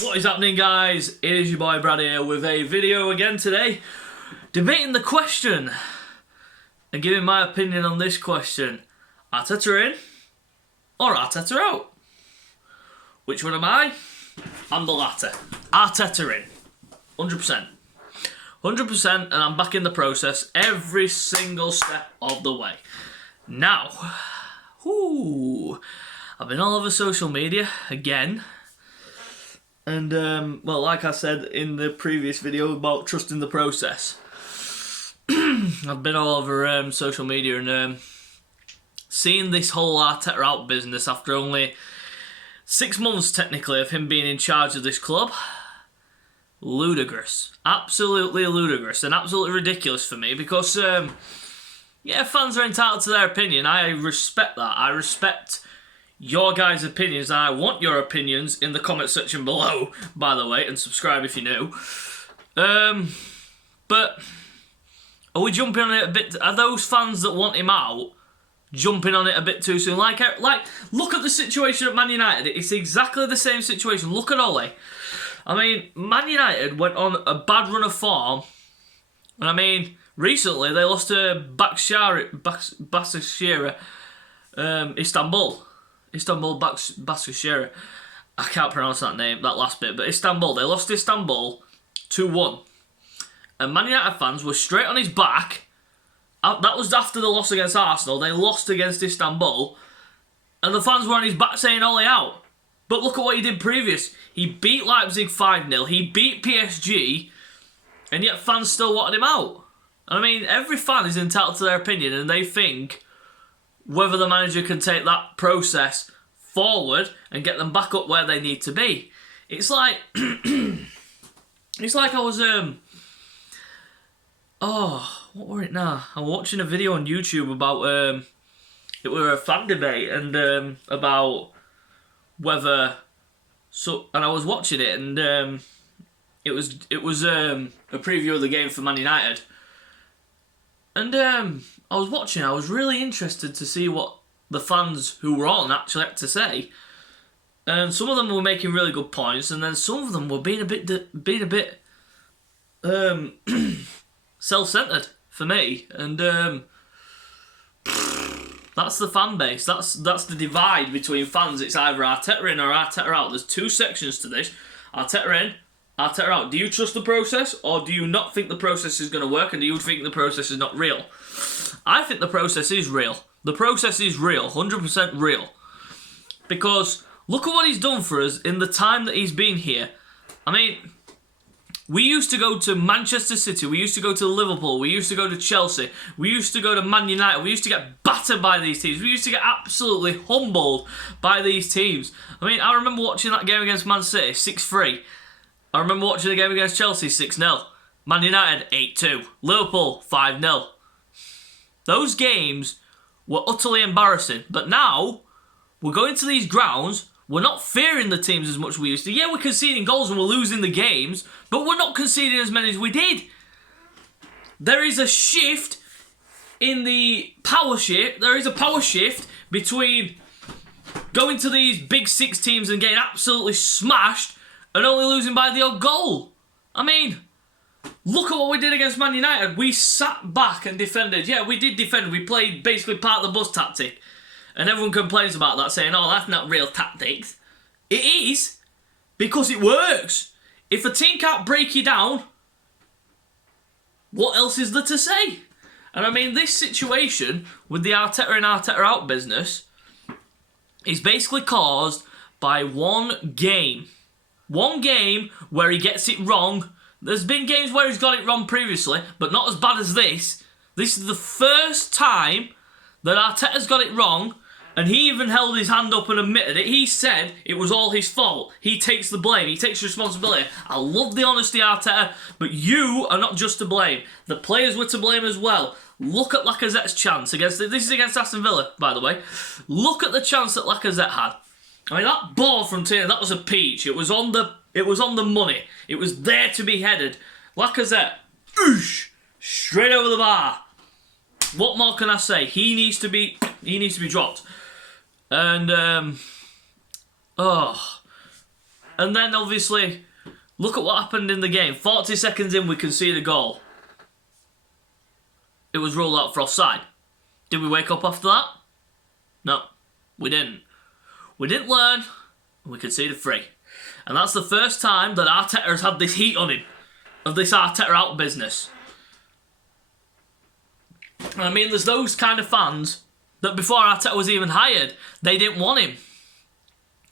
What is happening, guys? It is your boy Brad here with a video again today, debating the question and giving my opinion on this question: Arteta in or Arteta out? Which one am I? I'm the latter. Arteta in, 100%, 100%, and I'm back in the process every single step of the way. Now, I've been all over social media again. And, well, like I said in the previous video about trusting the process, I've been all over social media and seeing this whole Arteta out business after only 6 months, technically, of him being in charge of this club. Ludicrous. Absolutely ludicrous and absolutely ridiculous for me because, yeah, fans are entitled to their opinion. I respect that. I respect your guys' opinions, and I want your opinions in the comment section below, by the way, and subscribe if you're new. But are we jumping on it a bit? Are those fans that want him out jumping on it a bit too soon? Like, look at the situation at Man United. It's exactly the same situation. Look at Ole. I mean, Man United went on a bad run of form, and I mean, recently they lost to Başakşehir, Istanbul Başakşehir. I can't pronounce that name, that last bit, but Istanbul. They lost to Istanbul 2-1. And Man United fans were straight on his back. That was after the loss against Arsenal. They lost against Istanbul. And the fans were on his back saying Ole out. But look at what he did previous. He beat Leipzig 5-0. He beat PSG. And yet fans still wanted him out. I mean, every fan is entitled to their opinion, and they think whether the manager can take that process forward and get them back up where they need to be. It's like it's like I was what were it now? I'm watching a video on YouTube about it were a fan debate and about whether and I was watching it and it was a preview of the game for Man United. And I was watching, I was really interested to see what the fans who were on actually had to say. And some of them were making really good points, and then some of them were being a bit self-centered for me. And that's the fan base. That's the divide between fans. It's either Arteta in or Arteta out. There's two sections to this. Arteta in, Arteta out. Do you trust the process, or do you not think the process is going to work, and do you think the process is not real? I think the process is real. The process is real, 100% real. Because look at what he's done for us in the time that he's been here. I mean, we used to go to Manchester City, we used to go to Liverpool, we used to go to Chelsea, we used to go to Man United, we used to get battered by these teams, we used to get absolutely humbled by these teams. I mean, I remember watching that game against Man City, 6-3. I remember watching the game against Chelsea, 6-0. Man United, 8-2. Liverpool, 5-0. Those games were utterly embarrassing. But now, we're going to these grounds, we're not fearing the teams as much as we used to. Yeah, we're conceding goals and we're losing the games, but we're not conceding as many as we did. There is a shift in the power shift. There is a power shift between going to these big six teams and getting absolutely smashed and only losing by the odd goal. I mean, look at what we did against Man United. We sat back and defended. Yeah, we did defend. We played basically part of the bus tactic. And everyone complains about that, saying, oh, that's not real tactics. It is, because it works. If a team can't break you down, what else is there to say? And I mean, this situation with the Arteta in, Arteta out business is basically caused by one game. One game where he gets it wrong. There's been games where he's got it wrong previously, but not as bad as this. This is the first time that Arteta's got it wrong, and he even held his hand up and admitted it. He said it was all his fault. He takes the blame. He takes responsibility. I love the honesty, Arteta, but you are not just to blame. The players were to blame as well. Look at Lacazette's chance against... This is against Aston Villa, by the way. Look at the chance that Lacazette had. I mean, that ball from Tierney, that was a peach. It was on the money. It was there to be headed. Lacazette, straight over the bar. What more can I say? He needs to be dropped. And And then, obviously, look at what happened in the game. 40 seconds in, we conceded a goal. It was ruled out for offside. Did we wake up after that? No, we didn't. We didn't learn, and we conceded 3. And that's the first time that Arteta has had this heat on him, of this Arteta out business. I mean, there's those kind of fans that before Arteta was even hired, they didn't want him.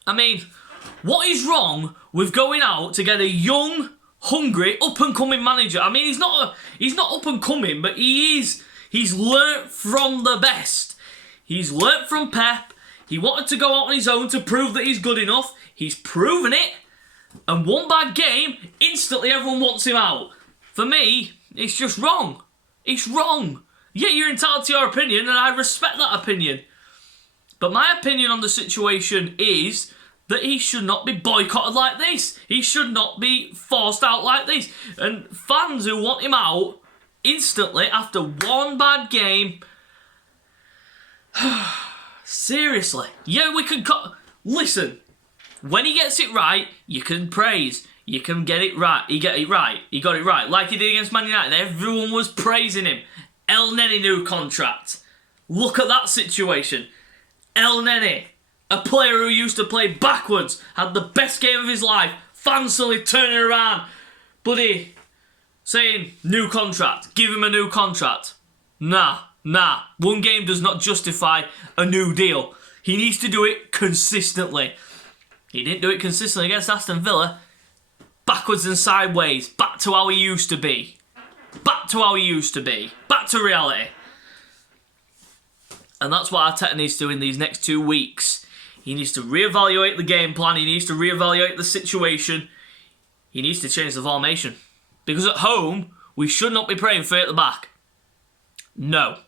I mean, what is wrong with going out to get a young, hungry, up-and-coming manager? I mean, he's not up-and-coming, but he is. He's learnt from the best. He's learnt from Pep. He wanted to go out on his own to prove that he's good enough. He's proven it. And one bad game, instantly everyone wants him out. For me, it's just wrong. It's wrong. Yeah, you're entitled to your opinion, and I respect that opinion. But my opinion on the situation is that he should not be boycotted like this. He should not be forced out like this. And fans who want him out instantly after one bad game... Seriously. Yeah, we can... Listen, when he gets it right, you can praise. You can get it right. He got it right. He got it right. Like he did against Man United. Everyone was praising him. El Neni new contract. Look at that situation. El Neni, a player who used to play backwards, had the best game of his life. Fans suddenly turning around. Buddy, saying, new contract. Give him a new contract. Nah. One game does not justify a new deal. He needs to do it consistently. He didn't do it consistently against Aston Villa. Backwards and sideways. Back to how he used to be. Back to how he used to be. Back to reality. And that's what Arteta needs to do in these next 2 weeks. He needs to reevaluate the game plan. He needs to reevaluate the situation. He needs to change the formation. Because at home, we should not be playing 3 at the back. No.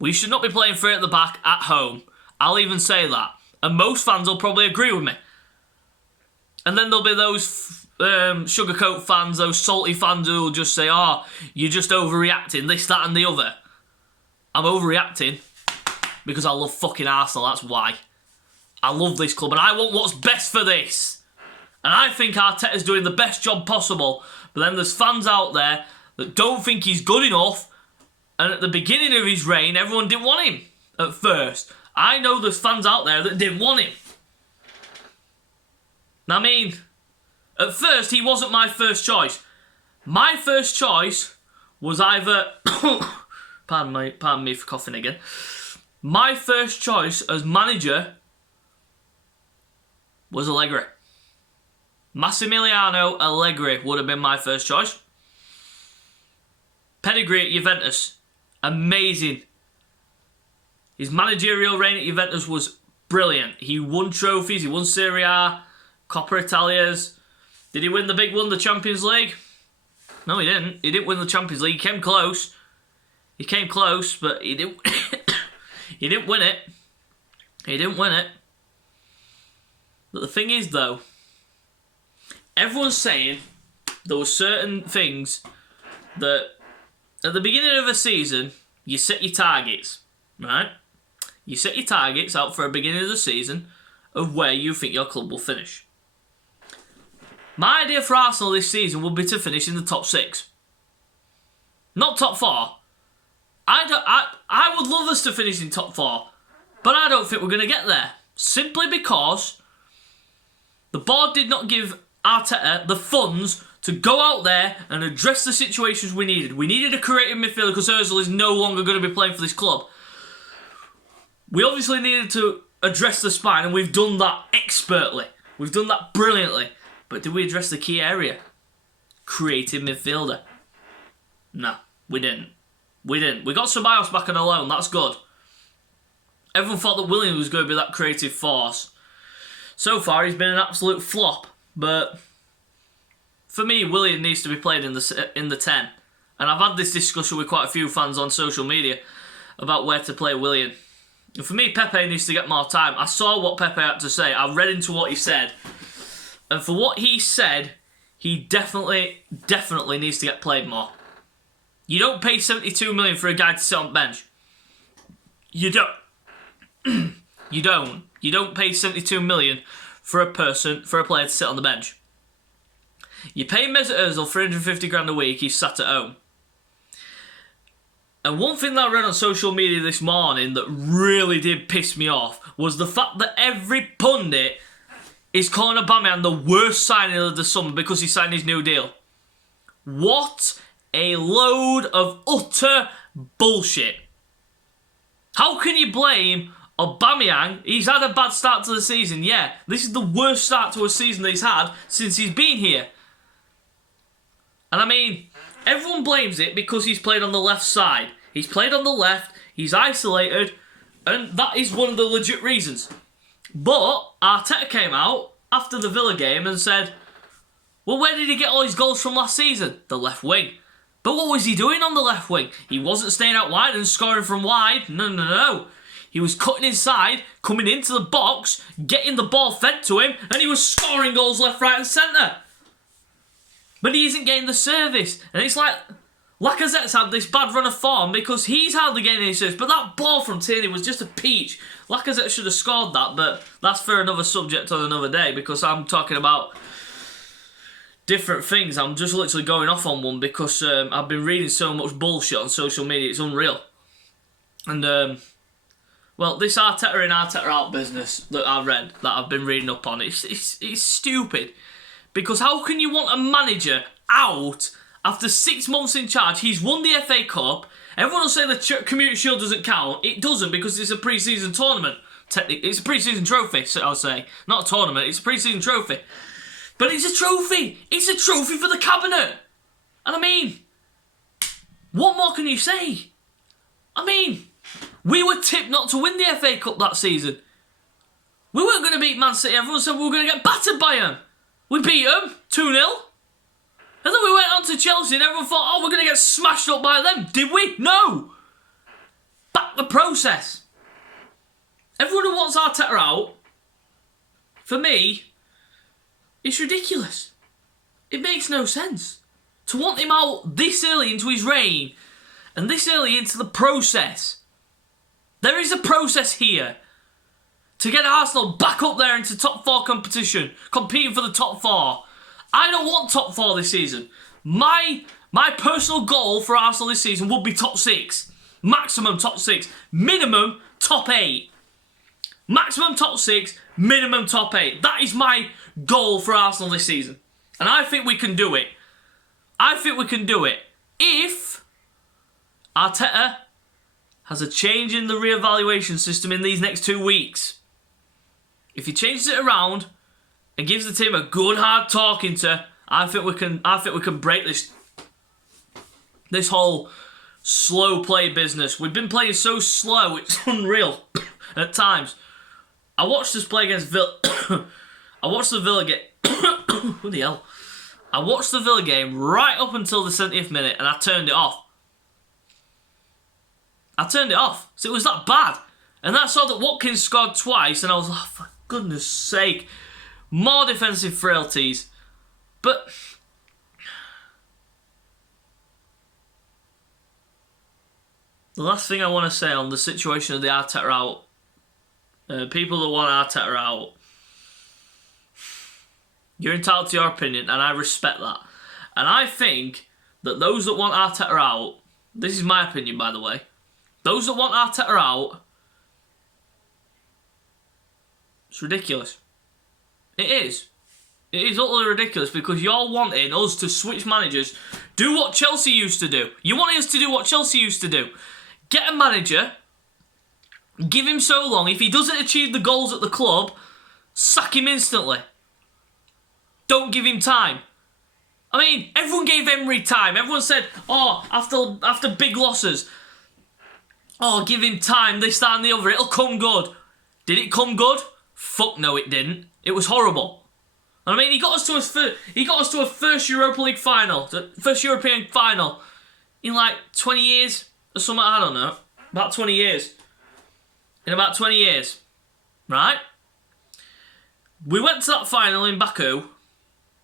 We should not be playing 3 at the back at home. I'll even say that. And most fans will probably agree with me. And then there'll be those sugarcoat fans, those salty fans who will just say, oh, you're just overreacting, this, that and the other. I'm overreacting because I love fucking Arsenal, that's why. I love this club and I want what's best for this. And I think Arteta's doing the best job possible. But then there's fans out there that don't think he's good enough. And at the beginning of his reign, everyone didn't want him at first. I know there's fans out there that didn't want him. I mean, at first, he wasn't my first choice. My first choice was either... pardon me for coughing again. My first choice as manager was Allegri. Massimiliano Allegri would have been my first choice. Pedigree at Juventus. Amazing. His managerial reign at Juventus was brilliant. He won trophies. He won Serie A, Coppa Italias. Did he win the big one, the Champions League? No, he didn't. He didn't win the Champions League. He came close. He came close, but he didn't. He didn't win it. He didn't win it. But the thing is, though, everyone's saying there were certain things that at the beginning of a season, you set your targets, right? You set your targets out for a beginning of the season of where you think your club will finish. My idea for Arsenal this season would be to finish in the top 6. Not top 4. I would love us to finish in top 4, but I don't think we're going to get there. Simply because the board did not give Arteta the funds to go out there and address the situations we needed. We needed a creative midfielder because Ozil is no longer going to be playing for this club. We obviously needed to address the spine, and we've done that expertly. We've done that brilliantly. But did we address the key area? Creative midfielder. No, we didn't. We didn't. We got Ceballos back on a loan. That's good. Everyone thought that Williams was going to be that creative force. So far, he's been an absolute flop. But for me, William needs to be played in the 10. And I've had this discussion with quite a few fans on social media about where to play William. And for me, Pepe needs to get more time. I saw what Pepe had to say. I read into what he said. And for what he said, he definitely needs to get played more. You don't pay 72 million for a guy to sit on the bench. You don't. You don't pay 72 million for a player to sit on the bench. You pay Mesut Ozil 350 grand a week, he's sat at home. And one thing that I read on social media this morning that really did piss me off was the fact that every pundit is calling Aubameyang the worst signing of the summer because he signed his new deal. What a load of utter bullshit. How can you blame Aubameyang? He's had a bad start to the season, yeah. This is the worst start to a season that he's had since he's been here. And I mean, everyone blames it because he's played on the left side. He's played on the left, he's isolated, and that is one of the legit reasons. But Arteta came out after the Villa game and said, well, where did he get all his goals from last season? The left wing. But what was he doing on the left wing? He wasn't staying out wide and scoring from wide. No. He was cutting inside, coming into the box, getting the ball fed to him, and he was scoring goals left, right and centre. But he isn't getting the service. And it's like, Lacazette's had this bad run of form because he's hardly getting any service. But that ball from Tierney was just a peach. Lacazette should have scored that, but that's for another subject on another day because I'm talking about different things. I'm just literally going off on one because I've been reading so much bullshit on social media. It's unreal. And, well, this Arteta in, Arteta out business that I read, that I've been reading up on, it's stupid. Because how can you want a manager out after 6 months in charge? He's won the FA Cup. Everyone will say the Community Shield doesn't count. It doesn't because it's a pre-season tournament. Technically, it's a pre-season trophy, so I'll say. Not a tournament, it's a pre-season trophy. But it's a trophy. It's a trophy for the cabinet. And I mean, what more can you say? I mean, we were tipped not to win the FA Cup that season. We weren't going to beat Man City. Everyone said we were going to get battered by them. We beat them 2-0. And then we went on to Chelsea and everyone thought, oh, we're going to get smashed up by them. Did we? No. Back the process. Everyone who wants Arteta out, for me, it's ridiculous. It makes no sense. To want him out this early into his reign and this early into the process. There is a process here to get Arsenal back up there into top 4 competition, competing for the top 4. I don't want top 4 this season. My personal goal for Arsenal this season would be top 6. Maximum top 6. Minimum top 8. Maximum top 6. Minimum top 8. That is my goal for Arsenal this season. And I think we can do it. I think we can do it if Arteta has a change in the re-evaluation system in these next 2 weeks. If he changes it around and gives the team a good hard talking to, I think we can break this whole slow play business. We've been playing so slow, it's unreal at times. I watched us play against Villa. I watched the Villa game. What the hell? I watched the Villa game right up until the 70th minute and I turned it off. So it was that bad. And then I saw that Watkins scored twice and I was like, oh, for goodness sake. More defensive frailties. But the last thing I want to say on the situation of the Arteta out, people that want Arteta out, you're entitled to your opinion and I respect that. And I think that those that want Arteta out, this is my opinion by the way, those that want Arteta out, it's ridiculous. It is. It is utterly ridiculous because you're wanting us to switch managers, do what Chelsea used to do. You want us to do what Chelsea used to do. Get a manager, give him so long, if he doesn't achieve the goals at the club, sack him instantly. Don't give him time. I mean, everyone gave Emery time. Everyone said, oh, after big losses, oh, give him time, this, that and the other, it'll come good. Did it come good? Fuck no, it didn't. It was horrible. I mean, he got us to a first Europa League final, first European final in like 20 years or something. I don't know, about 20 years. In about 20 years, right? We went to that final in Baku,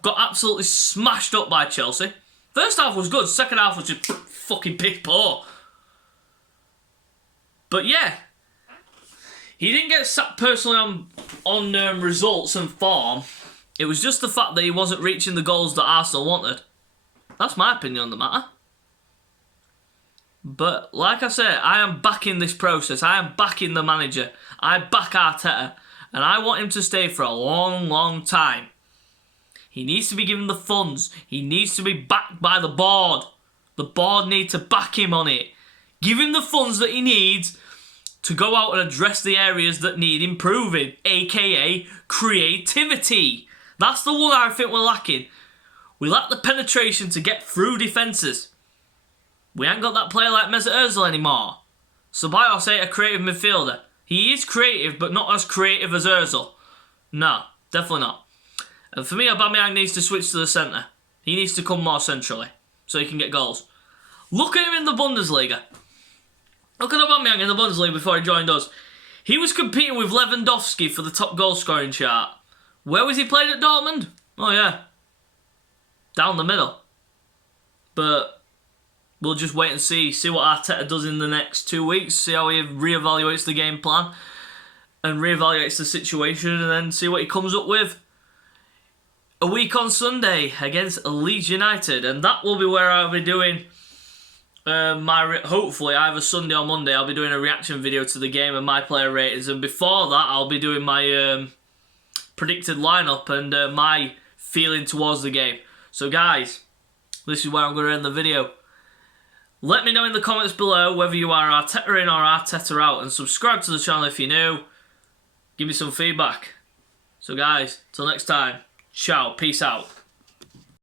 got absolutely smashed up by Chelsea. First half was good, second half was just fucking piss poor. But yeah, he didn't get sacked personally on results and form. It was just the fact that he wasn't reaching the goals that Arsenal wanted. That's my opinion on the matter. But like I say, I am backing this process. I am backing the manager. I back Arteta. And I want him to stay for a long, long time. He needs to be given the funds. He needs to be backed by the board. The board need to back him on it. Give him the funds that he needs to go out and address the areas that need improving, aka creativity. That's the one I think we're lacking. We lack the penetration to get through defences. We ain't got that player like Mesut Ozil anymore. Ceballos ain't a creative midfielder. He is creative, but not as creative as Ozil. No, definitely not. And for me, Aubameyang needs to switch to the centre. He needs to come more centrally, so he can get goals. Look at him in the Bundesliga. Look at Aubameyang in the Bundesliga before he joined us. He was competing with Lewandowski for the top goal scoring chart. Where was he playing at Dortmund? Oh yeah, down the middle. But we'll just wait and see what Arteta does in the next 2 weeks, see how he reevaluates the game plan and reevaluates the situation, and then see what he comes up with. A week on Sunday against Leeds United, and that will be where I'll be doing hopefully either Sunday or Monday. I'll be doing a reaction video to the game and my player ratings, and before that I'll be doing my predicted lineup and my feeling towards the game. So guys, this is where I'm going to end the video. Let me know in the comments below whether you are Arteta in or Arteta out, and subscribe to the channel if you're new. Give me some feedback. So guys, till next time, ciao, peace out.